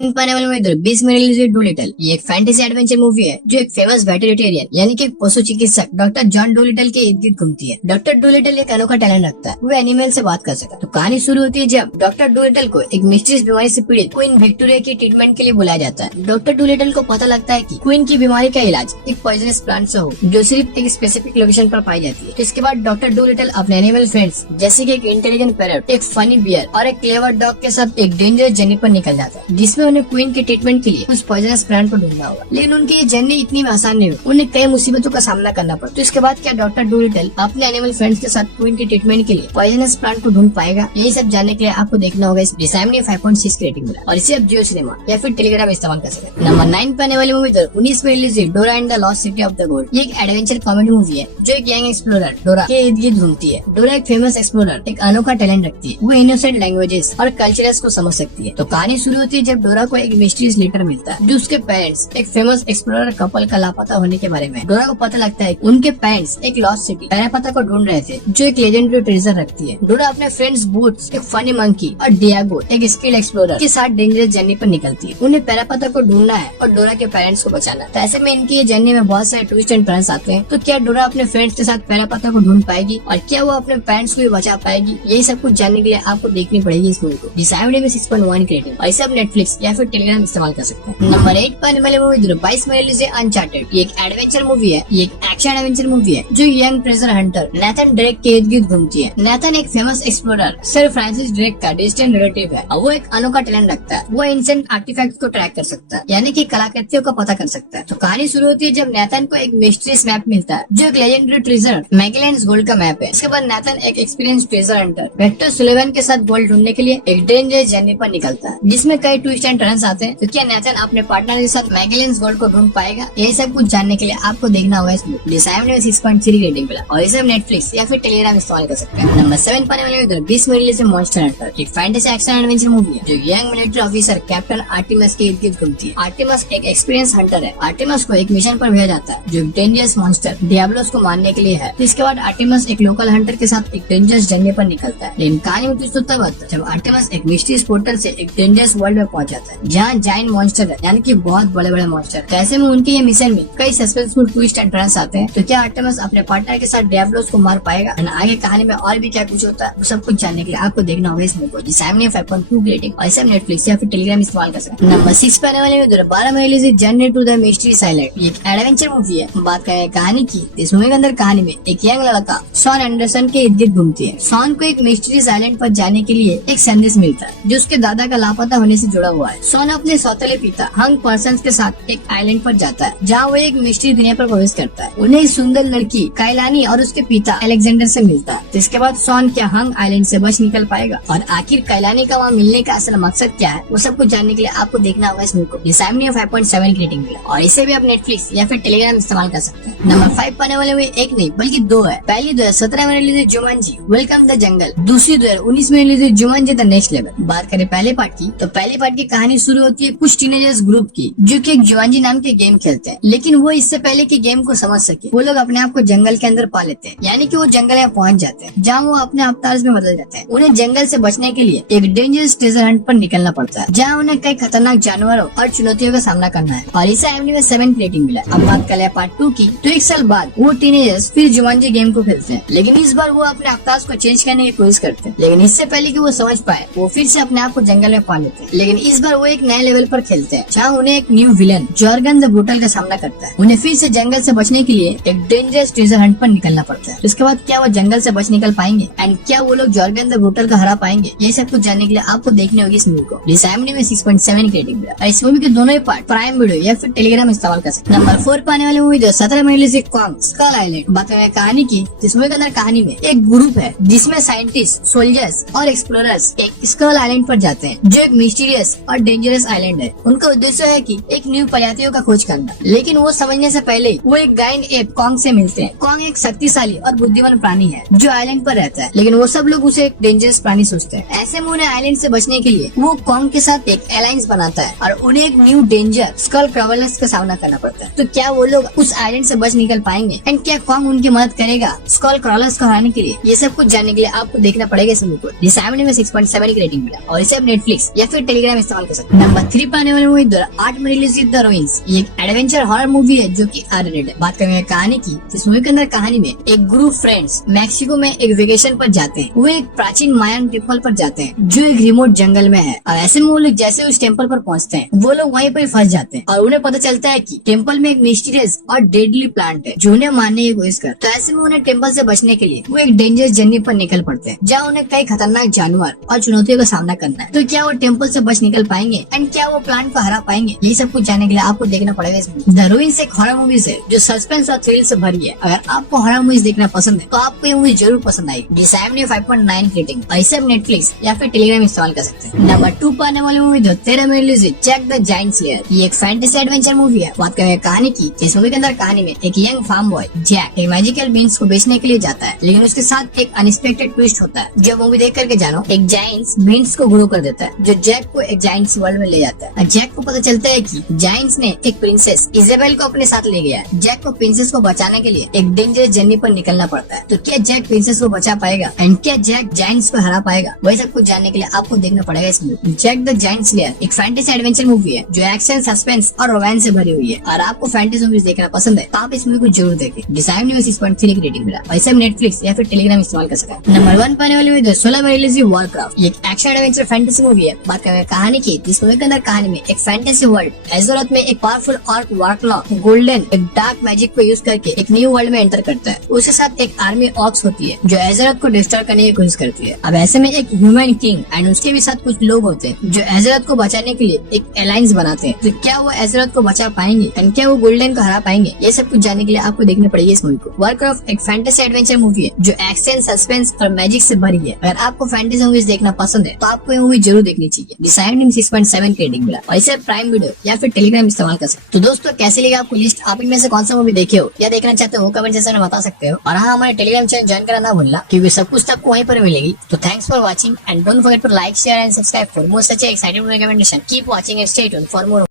पाने वाले में इधर 20 में रिलीज हुई डूलिटल। ये एक फैंटेसी एडवेंचर मूवी है जो एक फेमस वेटरिटेरियन यानी कि पशु चिकित्सक डॉक्टर जॉन डूलिटल के इर्द गिर्द घूमती है। डॉक्टर डूलिटल एक अनोखा टैलेंट रखता है, वो एनिमल से बात कर सकता है। तो कहानी शुरू होती है जब डॉक्टर डूलिटल को एक मिस्टीरियस बीमारी से पीड़ित क्वीन विक्टोरिया की ट्रीटमेंट के लिए बुलाया जाता है। डॉक्टर डूलिटल को पता लगता है कि क्वीन की बीमारी का इलाज एक पॉइजनस प्लांट से हो जो सिर्फ एक स्पेसिफिक लोकेशन पर पाई जाती है। तो इसके बाद डॉक्टर डूलिटल अपने एनिमल फ्रेंड्स जैसे कि एक इंटेलिजेंट पैरट, एक फनी बियर और एक क्लेवर डॉग के साथ एक डेंजरस जर्नी पर निकल जाता है, जिसमें उन्हें क्वीन के ट्रीटमेंट के लिए उस पॉइजनस प्लांट को ढूंढना होगा। लेकिन उनकी ये जर्नी इतनी आसान नहीं हुई, उन्हें कई मुसीबतों का सामना करना पड़ा। तो इसके बाद क्या डॉक्टर डूलिटल अपने एनिमल फ्रेंड्स के साथ क्वीन की ट्रीटमेंट के लिए पॉइजनस प्लांट को ढूंढ पाएगा? यही सब जानने के लिए आपको देखना होगा। इस डिसाइम ने 5.6 की रेटिंग मिला और इसे आप जियो सिनेमा या फिर टेलीग्राम इस्तेमाल कर सकते हैं। नंबर 9 पे आने वाली मूवी 19 में रिलीज हुई डोरा and the lost city of the gold. ये एक एडवेंचर कॉमेडी मूवी है जो एक यंग एक्सप्लोरर डोरा के इर्द गिर्द घूमती है। डोरा एक फेमस एक्सप्लोरर, एक अनोखा टैलेंट रखती है, वो इनोसेंट लैंग्वेजेस और कल्चर्स को समझ सकती है। तो कहानी शुरू होती है जब डोरा को एक मिस्टीरियस लेटर मिलता है जो उसके पेरेंट्स एक फेमस एक्सप्लोरर कपल का लापता होने के बारे में। डोरा को पता लगता है कि उनके पेरेंट्स एक लॉस्ट सिटी पैरापता को ढूंढ रहे थे जो एक लेजेंडरी ट्रेजर रखती है। डोरा अपने फ्रेंड्स बूट्स, एक फनी मंकी और डियागो, एक स्किल एक्सप्लोरर के साथ डेंजरस जर्नी पर निकलती है। उन्हें पैरापता को ढूंढना है और डोरा के पेरेंट्स को बचाना है। तो ऐसे में इनकी ये जर्नी में बहुत सारे ट्विस्ट एंड टर्न्स आते हैं। तो क्या डोरा अपने फ्रेंड्स के साथ पैरापता को ढूंढ पाएगी और क्या वो अपने पेरेंट्स को भी बचा पाएगी? यही सब कुछ जानने के लिए आपको देखनी पड़ेगी इस मूवी को। डिसाइड में 6.1 की रेटिंग और इसे आप नेटफ्लिक्स या फिर टेलीग्राम इस्तेमाल कर सकते हैं। नंबर 8 पर आने वाली मूवी 22 में रिलीज है अनचार्टेड। ये एक एडवेंचर मूवी है, ये एक एक्शन एडवेंचर मूवी है जो young treasure Hunter Nathan Drake के इर्द गिर्द घूमती है। नेथन एक famous explorer sir Francis Drake का डिस्टेंट रिलेटिव है और वो एक अनोखा टैलेंट रखता है, वो एंशिएंट आर्टिफैक्ट्स को ट्रैक कर सकता है यानी कि कलाकृतियों का पता कर सकता है। तो कहानी शुरू होती है जब नेथन को एक मिस्टीरियस मैप मिलता है जो एक लेजेंडरी ट्रेजर मैगेलेंस गोल्ड का मैप है। इसके बाद नेथन एक experience treasure Hunter vector Sullivan के साथ गोल्ड ढूंढने के लिए एक डेंजरस जर्नी पर निकलता है जिसमें कई ट्विस्ट एंड टर्न्स आते हैं। तो क्या नेथन अपने पार्टनर के साथ मैगेलेंस गोल्ड को ढूंढ पाएगा? यही सब कुछ जानने के लिए आपको देखना होगा इस मूवी। डिसाइड में 6.3 रेटिंग मिला और इसे नेटफ्लिक्स या फिर टेलीग्राम इस्तेमाल कर सकते हैं। नंबर 7 पाने वाले 20 में रिलीज है मॉन्स्टर हंटर। एक फैंटेसी एक्शन एडवेंचर मूवी है जो young military officer captain Artemis के इर्द गिर्द घूमती है। आर्टिमस एक एक्सपीरियंस हंटर है। आर्टिमस को एक मिशन पर भेजा जाता है जो डेंजरस मॉन्स्टर डियाब्लोस को मारने के लिए है। इसके बाद आर्टिमस एक लोकल हंटर के साथ एक डेंजरस जर्नी पर निकलता है। लेकिन कहानी में ट्विस्ट तब आता है जब आर्टिमस एक मिस्टीरियस पोर्टल से एक डेंजरस वर्ल्ड में पहुंच जाता है जहाँ जायंट मॉन्स्टर है यानी कि बहुत बड़े बड़े मॉन्स्टर। ऐसे में उनके ये मिशन में कई सस्पेंसफुल ट्विस्ट एंड टर्न्स आते हैं। तो क्या आर्टिमस अपने पार्टनर के साथ डियाब्लोस को मार पाएगा? आगे कहानी में और भी क्या कुछ होता है वो सब कुछ जानने के लिए आपको देखना होगा इस मूवी को। डिसाइड में 5.2 रेटिंग और इसे नेटफ्लिक्स या फिर टेलीग्राम इस्तेमाल कर सकते हैं। नंबर 6 पे आने वाले में 12 में release journey to the mysteries island. ये एक एडवेंचर मूवी है। बात करें कहानी की, इस मूवी के अंदर कहानी में एक यंग लड़का शॉन एंडरसन के इर्द गिर्द घूमती है। शॉन को एक मिस्ट्रीज आइलैंड पर जाने के लिए एक संदेश मिलता है जो उसके दादा का लापता होने से जुड़ा हुआ है। शॉन अपने सौतेले पिता हंग पर्सन के साथ एक आइलैंड पर जाता है जहाँ वो एक मिस्ट्री दुनिया पर प्रवेश करता है। उन्हें एक सुंदर लड़की काइलानी और उसके पिता अलेक्जेंडर से मिलता है। तो इसके बाद शॉन क्या हंग आइलैंड से बच निकल पाएगा और आखिर काइलानी का वहाँ मिलने का असल मकसद क्या है वो सब कुछ जानने के लिए आपको देखना होगा इस मूवी को। डिसाइड में 5.7 की रेटिंग मिला और इसे भी आप नेटफ्लिक्स या फिर टेलीग्राम इस्तेमाल कर सकते हैं। नंबर 5 पाने वाले में एक नहीं बल्कि 2 है। पहली 2017 में release Jumanji welcome the jungle. दूसरी 2019 में release Jumanji the next level. बात करें पहले पार्ट की तो पहले पार्ट की कहानी शुरू होती है कुछ टीनेजर्स ग्रुप की जो कि एक जुमांजी नाम के गेम खेलते हैं। लेकिन वो इससे पहले कि गेम को समझ सके वो लोग अपने आप को जंगल के अंदर पा लेते हैं यानी कि वो जंगल में पहुंच जाते हैं जहाँ वो अपने अवतार में बदल जाते हैं। उन्हें जंगल से बचने के लिए एक डेंजरस ट्रेजर हंट पर निकलना पड़ता है जहाँ उन्हें कई खतरनाक जानवरों और चुनौतियों का सामना करना है और इसे IMDb में 7 रेटिंग मिला। अब बात करें पार्ट 2 की तो 1 साल बाद वो टीनेजर्स फिर जुमांजी गेम को खेलते हैं लेकिन इस बार वो अपने अवतार को चेंज करने की कोशिश करते हैं। लेकिन इससे पहले कि वो समझ पाए वो फिर से अपने आप को जंगल में पा लेते हैं। लेकिन इस बार वो एक नए लेवल पर खेलते हैं जहाँ उन्हें एक new villain jargon the brutal का सामना करता है। उन्हें फिर से जंगल से बचने के लिए एक डेंजरस ट्रेजर हंट पर निकलना पड़ता है। इसके बाद क्या वो जंगल से बच निकल पाएंगे एंड क्या वो लोग जॉर्गन द ब्रूटल का हरा पाएंगे? ये सब कुछ जानने के लिए आपको देखने होगी इस मूवी को। IMDb में 6.7 की रेटिंग मिला और इस मूवी के दोनों ही पार्ट प्राइम वीडियो या फिर टेलीग्राम इस्तेमाल कर सकते हैं। नंबर 4 पाने वाली मूवी 17 में रिलीज कॉन्ग स्कल आइलैंड। बात करें कहानी की, इस मूवी के अंदर कहानी में एक ग्रुप है जिसमें साइंटिस्ट, सोल्जर्स और एक्सप्लोरर्स एक स्कल आइलैंड पर जाते हैं जो एक मिस्टीरियस और डेंजरस आइलैंड है। उनका उद्देश्य है कि एक न्यू प्रजातियों का खोज करना। लेकिन वो समझने से पहले वो एक गाइड एप कॉन्ग से मिलते हैं। कॉन्ग एक शक्तिशाली और बुद्धिमान प्राणी है जो आइलैंड पर रहता है, लेकिन वो सब लोग उसे एक डेंजरस प्राणी सोचते हैं। ऐसे में उन्हें आइलैंड से बचने के लिए वो कॉन्ग के साथ एक अलायंस बनाता है और उन्हें एक न्यू डेंजर स्कल क्रॉलर्स का सामना करना पड़ता है। तो क्या वो लोग उस आइलैंड से बच निकल पाएंगे एंड क्या कॉन्ग उनकी मदद करेगा स्कल क्रॉलर्स को हराने के लिए? ये सब कुछ जानने के लिए आपको देखना पड़ेगा इस मूवी को। जिस में 6.7 की रेटिंग मिला और इसे आप नेटफ्लिक्स या फिर टेलीग्राम इस्तेमाल कर सकते हैं। नंबर 3 पर आने वाली मूवी 2008 में रिलीज हुई द रूइंस। ये एक एडवेंचर हॉरर मूवी है जो कि R-rated है। बात करेंगे कहानी की। इस मूवी के अंदर कहानी में एक ग्रुप फ्रेंड्स मैक्सिको में एक वेकेशन पर जाते हैं। वो एक प्राचीन मायन टेम्पल पर जाते हैं जो एक रिमोट जंगल में है और ऐसे में वो लोग जैसे उस टेम्पल पर पहुंचते हैं वो लोग वहीं पर फंस जाते हैं और उन्हें पता चलता है कि टेम्पल में एक मिस्टीरियस और डेडली प्लांट है जो उन्हें मारने की कोशिश कर। तो ऐसे में उन्हें टेम्पल से बचने के लिए वो एक डेंजरस जर्नी पर निकल पड़ते हैं जहाँ उन्हें कई खतरनाक जानवर और चुनौतियों का सामना करना है। तो क्या वो टेम्पल से बच निकल पाएंगे एंड क्या वो प्लांट को हरा पाएंगे? ये सब कुछ जानने के लिए आपको देखना पड़ेगा इस मूवी। द रूइंस एक हॉरर मूवीज है जो सस्पेंस और थ्रिल से भरी है। अगर आपको हॉरर मूवीज देखना पसंद है तो आपको ये मूवी जरूर पसंद आएगी। जिस ने 5.9 रेटिंग और इसे आप नेटफ्लिक्स या फिर टेलीग्राम इस्तेमाल कर सकते हैं। नंबर 2 पर आने वाली मूवी 2013 में रिलीज हुई जैक द जायंट स्लेयर। ये एक फैंटेसी एडवेंचर मूवी है। बात करें कहानी की। इस मूवी के अंदर कहानी में एक यंग फार्म बॉय जैक एक मैजिकल बीन्स को बेचने के लिए जाता है, लेकिन उसके साथ एक अनएक्सपेक्टेड ट्विस्ट होता है। जब मूवी देख करके जानो, एक जायंट्स बीन्स को ग्रो कर देता है जो जैक को एक जायंट्स वर्ल्ड में ले जाता है। जैक को पता चलता है कि जायंट्स ने एक प्रिंसेस इजेबेल को अपने साथ ले गया है। जैक को प्रिंसेस को बचाने के लिए एक डेंजरस जर्नी पर निकलना पड़ता है। तो क्या जैक प्रिंसेस को बचा पाएगा एंड क्या जैक जायंट्स को हरा पाएगा? वही सब कुछ जानने के लिए आपको देखना पड़ेगा इस movie. Jack the giant slayer एक फैंटेसी एडवेंचर मूवी है जो एक्शन, सस्पेंस और रोमांस से भरी हुई है। और आपको फैंटेसी मूवीज देखना पसंद है तो आप इस मूवी को जरूर देखें। डिसाइड में 6.3 की रेटिंग मिला और इसे नेटफ्लिक्स या फिर टेलीग्राम इस्तेमाल कर सकते हैं। नंबर 1 पाने वाली मूवी 2016 में रिलीज हुई वॉरक्राफ्ट। ये एक एक्शन एडवेंचर फैंटेसी मूवी है। बात करें कहानी की। इस मूवी के अंदर कहानी में एक फैंटेसी वर्ल्ड एज़ोरथ में एक पावरफुल ऑर्क वार्कलॉक गोल्डन एक डार्क मैजिक को यूज करके एक न्यू वर्ल्ड में एंटर करता है। उसके साथ एक आर्मी ऑक्स होती है जो एज़ोरथ को डिस्ट्रॉय करने की कोशिश करती है। अब ऐसे में एक ह्यूमन किंग एंड उसके भी साथ कुछ लोग होते हैं जो एज़ोरथ को बचाने के लिए एक अलायंस बनाते हैं। तो क्या वो एज़ोरथ को बचा पाएंगे एंड क्या वो गोल्डन को हरा पाएंगे? ये सब कुछ जानने के लिए आपको देखना पड़ेगा इस मूवी को। वॉरक्राफ्ट एक फैंटेसी एडवेंचर मूवी है जो एक्शन, सस्पेंस और मैजिक से भरी है। अगर आपको फैंटेसी मूवीज देखना पसंद है तो आपको ये मूवी जरूर देखनी चाहिए। डिसाइड में 6.7 की रेटिंग मिला और इसे प्राइम वीडियो या फिर टेलीग्राम इस्तेमाल कर सकते हो। तो दोस्तों कैसे लगा आपको लिस्ट? आप इनमें से कौन सा मूवी देखे हो या देखना चाहते हो वो कमेंट सेक्शन में बता सकते हो। और हाँ, हमारे टेलीग्राम चैनल ज्वाइन करना ना भूलना क्योंकि सब कुछ आपको वहीं पर मिलेगी। तो thanks for watching and don't forget to like, share and subscribe for more such exciting recommendation. Keep watching and stay tuned for more.